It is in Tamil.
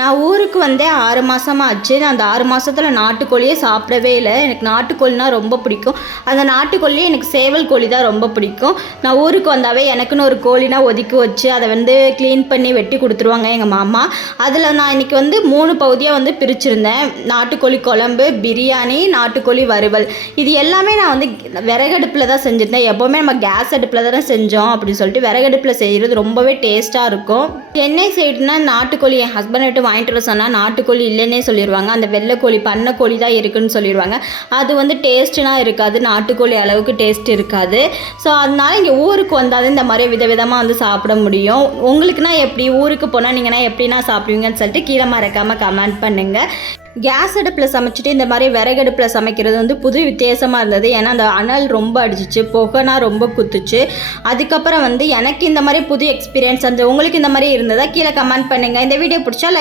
நான் ஊருக்கு வந்தே 6 மாசமா ஆச்சு. நான் அந்த 6 மாசத்துல நாட்டுக்கோழியே சாப்பிடவே இல்ல. எனக்கு நாட்டுக்கோழினா ரொம்ப பிடிக்கும். அந்த நாட்டுக்கோழியே எனக்கு சேவல் கோழி தான் ரொம்ப பிடிக்கும். நான் ஊருக்கு வந்தாவே எனக்குன்னு ஒரு கோழினா ஒதுக்கி வச்சு, அத கிளீன் பண்ணி வெட்டி குடுத்துருவாங்க எங்க மாமா. அதில நான் இன்னைக்கு 3 பகுதியா பிரிச்சிருந்தேன். நாட்டுக்கோழி குழம்பு, பிரியாணி, நாட்டுக்கோழி வறுவல். இது எல்லாமே நான் விறகடுப்புல தான் செஞ்சிருந்தேன். எப்பவுமே நம்ம கேஸ் அடுப்புல தானே செஞ்சோம் அப்படின்னு சொல்லிட்டு விறகடுப்புல செய்றது ரொம்பவே டேஸ்ட்டா இருக்கும். சென்னை சைடுனா நாட்டுக்கோழி என் ஹஸ்பண்ட் வாங்கிட்டு வர சொன்னால் நாட்டுக்கோழி இல்லைன்னே சொல்லிடுவாங்க. அந்த வெள்ளைக்கோழி பண்ணைக்கோழி தான் இருக்குதுன்னு சொல்லிடுவாங்க. அது டேஸ்ட்டுனா இருக்காது, நாட்டுக்கோழி அளவுக்கு டேஸ்ட் இருக்காது. ஸோ அதனால இங்கே ஊருக்கு வந்தால் இந்த மாதிரி விதவிதமாக சாப்பிட முடியும். உங்களுக்குனா எப்படி, ஊருக்கு போனால் நீங்கள்னா எப்படின்னா சாப்பிடுவீங்கன்னு சொல்லிட்டு கீழே மறக்காமல் கமெண்ட் பண்ணுங்கள். கேஸ் அடுப்பில் சமைச்சிட்டு இந்த மாதிரி விறகடுப்பில் சமைக்கிறது புது வித்தியாசமாக இருந்தது. ஏன்னா அந்த அனல் ரொம்ப அடிச்சிச்சு, புகைனா ரொம்ப குத்துச்சு. அதுக்கப்புறம் எனக்கு இந்த மாதிரி புது எக்ஸ்பீரியன்ஸ் உங்களுக்கு இந்த மாதிரி இருந்ததா கீழே கமெண்ட் பண்ணுங்கள். இந்த வீடியோ பிடிச்சா லைக்